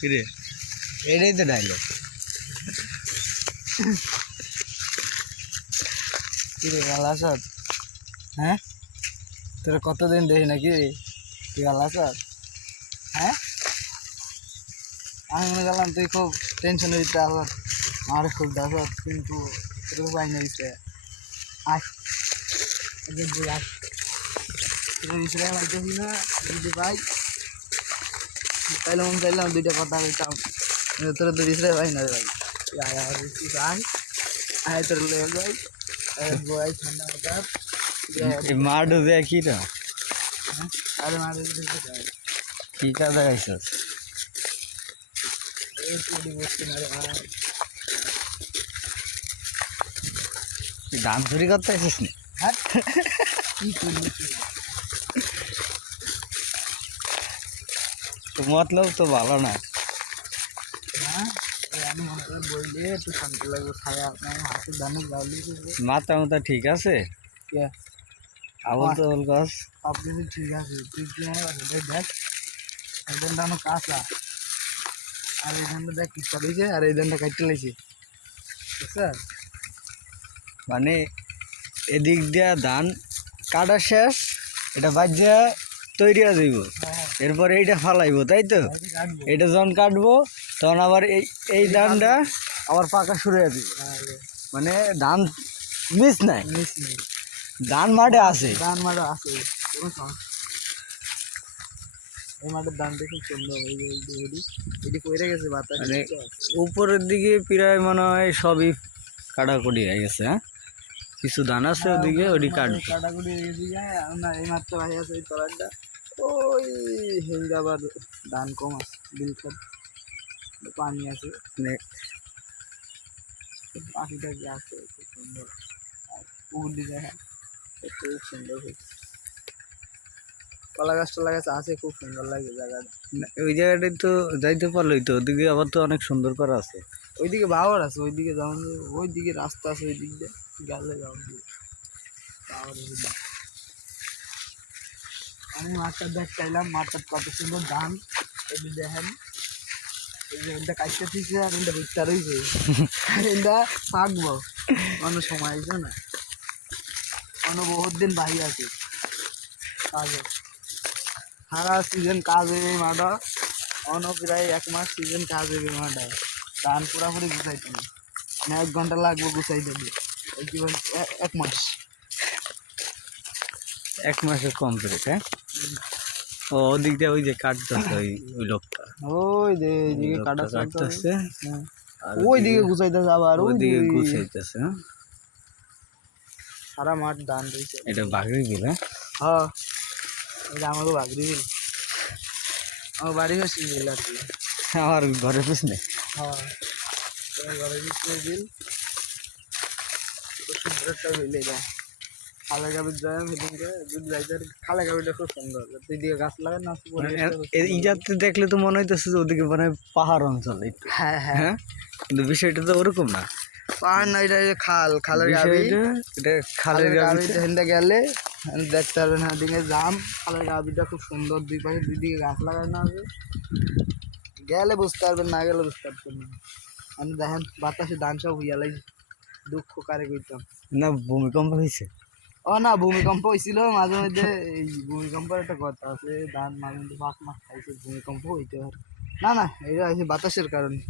কিরে এটাই তো ডায়লগ। কিরে ভালো আছ? হ্যাঁ, তোর কতদিন দেখি নাকি, তুই ভালো আছ? হ্যাঁ, আমি মনে করলাম তুই খুব টেনশনে দিতে আবার আমার খুব ডাক, কিন্তু তোর পাই না দিতে। আয় বিষয় পাইতেছি না, যদি পাই চাইলাম চাইলাম দুইটা কথা কইতাম, তোর তো বিষয় পাই না ভাই। আয় আয় আয় তোর লেগে যাই বই ঠান্ডা হঠাৎ মার ডুবে কি না। আরে মার কি কাজে গাইছস? ধান চুরি করতে আসিস নি? তো মতলব তো ভালো না। মাথা মাথা ঠিক আছে? আবল তো বল গাছ আপনি ঠিক আছে, তুই কি দেখ একজন ধান কাঁচা, আর এই ধানটা দেখ কি করেছে, আর এই ধানটা কাটতে লাইছে, বুঝছে? মানে এদিক দিয়া ধান কাটা শেষ, এটা বাজ্যা তৈরি হয়ে যাইব, এরপরে এইটা ফালাইব, তাই তো? এটা যখন কাটবো তখন আবার এই ধানটা আবার পাকা শুরু হয়ে যাবে। মানে ধান মিস নাই, ধান মাঠে আছে, ধান মাঠে আছে। এই মাঠের ধান দেখুন সুন্দর, এটি পড়ে গেছে বাতাস, মানে উপরের দিকে প্রায় মনে হয় সবই কাটাকুটি হয়ে গেছে। হ্যাঁ, কিছু ধান আছে ওদিকে, ওটি কাটাকুটি হয়ে গেছে না, এই মাত্র ভাই আছে ওই তলারটা, ওই হেই আবার ধান কম আছে, বিলক্ষণ পানি আছে, পাখিটা কি আছে খুব সুন্দর, পুকুর দিকে খুব সুন্দর হয়েছে। কলা গাছ টলা গাছ আছে, খুব সুন্দর লাগে জায়গাটা। ওই জায়গাটাই তো যাইতে পারলোই তো, ওদিকে আবার তো অনেক সুন্দর করা আছে, ওইদিকে বাওয়ার আছে, ওইদিকে যাওয়া, ওইদিকে রাস্তা আছে, ওই দিক দিয়ে গেলে যাওয়া আমি মাঠটা দেখ চাইলাম, মাঠটা কত সুন্দর ধান, এই দেখেন এটা কাটতে দিচ্ছে, আর এটা বুঝতে রয়েছে, এটা থাকবো অন্য সময় আছে না, অন্য বহুত দিন বাহি আছে কাজে, সারা সিজন কাজ হবে মাঠা, অন্য প্রায় 1 মাস সিজন কাজ হবে মাঠা, ধান পুরাপুরি গুছাইতে না, 1 ঘন্টা লাগবে গুছাইতে দিয়ে, ওই কি 1 মাস, 1 মাসের কমপ্লিট। হ্যাঁ, ও ওদিক দিয়ে ওই যে কাটতেছে, ওই লোকটা ওই যে এইদিকে কাটতেছে, ওই দিকে গুছাইতেছে, আবার ওই দিকে গুছাইতেছে। সারা মাঠ ধান রয়েছে, এটা বাগরি বিল। হ্যাঁ, এটা আমাকে বাগরি বিল, আমার বাড়ি হচ্ছে বিল আর কি, আমার ঘরের পিছনে। হ্যাঁ, ঘরের পিছনে বিল, খুব সুন্দর একটা বিল এটা, খালে গাবির যায় সেদিনকে যদি যাইতে, খালে গাবিটা খুব সুন্দর, তুই দিকে গাছ লাগান না, এই যাত্রী দেখলে তো মনে হইতেছে যে ওদিকে মানে পাহাড় অঞ্চল। হ্যাঁ হ্যাঁ, কিন্তু বিষয়টা তো ওরকম না, পাহাড় না, এটা খাল, খালের গাবি, এটা খালের গাবি হেন্দা গেলে দেখতে পারবেন, হ্যাঁ দিকে জাম, খালের গাবিটা খুব সুন্দর, দুই পাশে দুই দিকে গাছ লাগানো আছে, গেলে বুঝতে পারবেন, না গেলে বুঝতে পারবেন না। আমি দেখেন বাতাসে ধান সব হইয়া লাগছে, দুঃখ কারে কইতাম না। ভূমিকম্প হয়েছে? ও না, ভূমিকম্প হয়েছিল মাঝে মধ্যে, এই ভূমিকম্পের একটা কথা আছে, ধান মাঝে মধ্যে পাক মাছ খাইছে, ভূমিকম্প হইতে পারে না, না এটা হয়েছে বাতাসের কারণে।